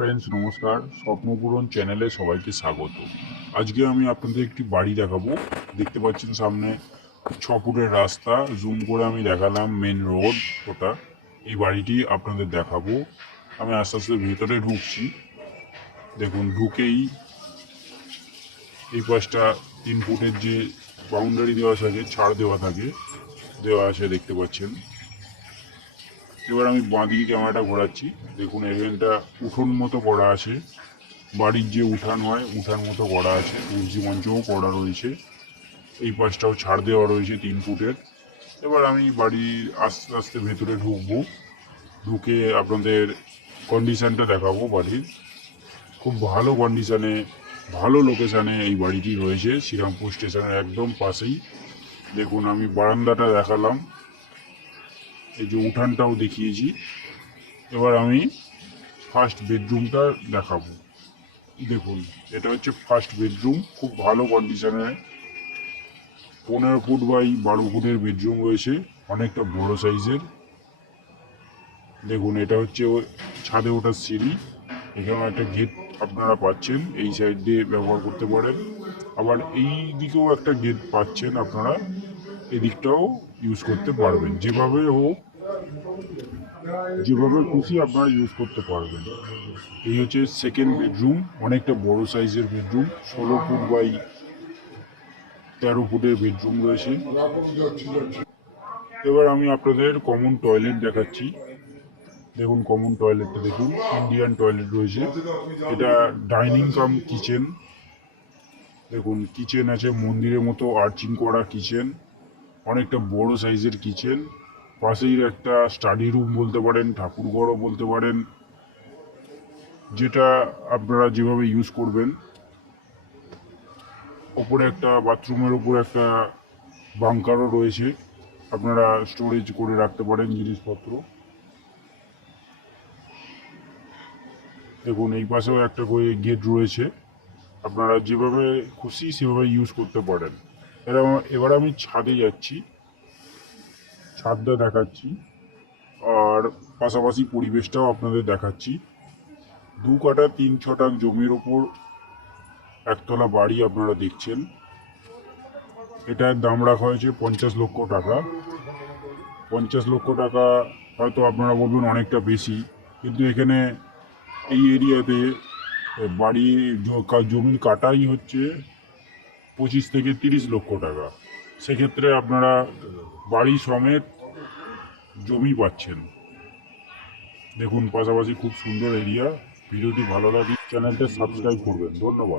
Friends, নমস্কার। স্বপ্নপূরণ চ্যানেলে সবাইকে স্বাগত। আজকে আমি আপনাদের একটি বাড়ি দেখাবো। দেখতে পাচ্ছেন সামনে 6 ফুটের রাস্তা, জুম করে আমি দেখালাম মেন রোড ওটা। এই বাড়িটি আপনাদের দেখাবো। আমি আস্তে আস্তে ভেতরে ঢুকছি। দেখুন, ঢুকেই এই পাশটা 3 ফুটের যে বাউন্ডারি দেওয়া থাকে, ছাড় দেওয়া আছে দেখতে পাচ্ছেন। এবার আমি বাঁদিকে ক্যামেরাটা ঘোরাচ্ছি। দেখুন, এখানটা উঠোন মতো করা আছে, বাড়ির যে উঠান হয় উঠান মতো করা আছে, তুলসী মঞ্চও করা রয়েছে। এই পাশটাও ছাড় দেওয়া রয়েছে 3 ফুটের। এবার আমি বাড়ির আস্তে আস্তে ভেতরে ঢুকবো। ঢুকে আপনাদের কন্ডিশনটা দেখাবো বাড়ির। খুব ভালো কন্ডিশনে, ভালো লোকেশানে এই বাড়িটি রয়েছে, শ্রীরামপুর স্টেশনের একদম পাশেই। দেখুন, আমি বারান্দাটা দেখালাম, এই যে উঠানটাও দেখিয়েছি। এবার আমি ফার্স্ট বেডরুমটা দেখাবো। দেখুন, এটা হচ্ছে ফার্স্ট বেডরুম, খুব ভালো কন্ডিশনে। 15 ফুট বাই 12 ফুটের বেডরুম রয়েছে, অনেকটা বড় সাইজের। দেখুন, এটা হচ্ছে ছাদে ওঠার সিঁড়ি। এখানেও একটা গেট আপনারা পাচ্ছেন, এই সাইড দিয়ে ব্যবহার করতে পারেন। আবার এই দিকেও একটা গেট পাচ্ছেন আপনারা, এদিকটাও ইউজ করতে পারবেন। যেভাবে খুশি আপনারা ইউজ করতে পারবেন। এই হচ্ছে সেকেন্ড বেডরুম, অনেকটা বড় সাইজের বেডরুম। 16 ফুট বাই 13 ফুটের বেডরুম রয়েছে। এবার আমি আপনাদের কমন টয়লেট দেখাচ্ছি। দেখুন, কমন টয়লেটটা দেখুন, ইন্ডিয়ান টয়লেট রয়েছে। এটা ডাইনিং কাম কিচেন। দেখুন, কিচেন আছে মন্দিরের মতো আর্চিং করা কিচেন, অনেকটা বড় সাইজের কিচেন। পাশেই একটা স্টাডি রুম বলতে পারেন, ঠাকুরঘরও বলতে পারেন, যেটা আপনারা যেভাবে ইউজ করবেন। ওপরে একটা বাথরুমের উপরে একটা বাংকারও রয়েছে, আপনারা স্টোরেজ করে রাখতে পারেন জিনিসপত্র। দেখুন, এই পাশেও একটা করে গেট রয়েছে, আপনারা যেভাবে খুশি সেভাবে ইউজ করতে পারেন। এবার আমি ছাদে যাচ্ছি, ছাদটা দেখাচ্ছি, আর পাশাপাশি পরিবেশটাও আপনাদের দেখাচ্ছি। 2 কাঠা 3 ছটাক জমির ওপর একতলা বাড়ি আপনারা দেখছেন। এটার দাম রাখা হয়েছে 50 লক্ষ টাকা। 50 লক্ষ টাকা হয়তো আপনারা বলবেন অনেকটা বেশি, কিন্তু এখানে এই এরিয়াতে বাড়ি জমির কাটাই হচ্ছে 25 থেকে 30 লক্ষ টাকা। সেক্ষেত্রে আপনারা বাড়ি সমেত জমি পাচ্ছেন। দেখুন, পাশাপাশি খুব সুন্দর এরিয়া। ভিডিওটি ভালো লাগলে চ্যানেলটা সাবস্ক্রাইব করবেন। ধন্যবাদ।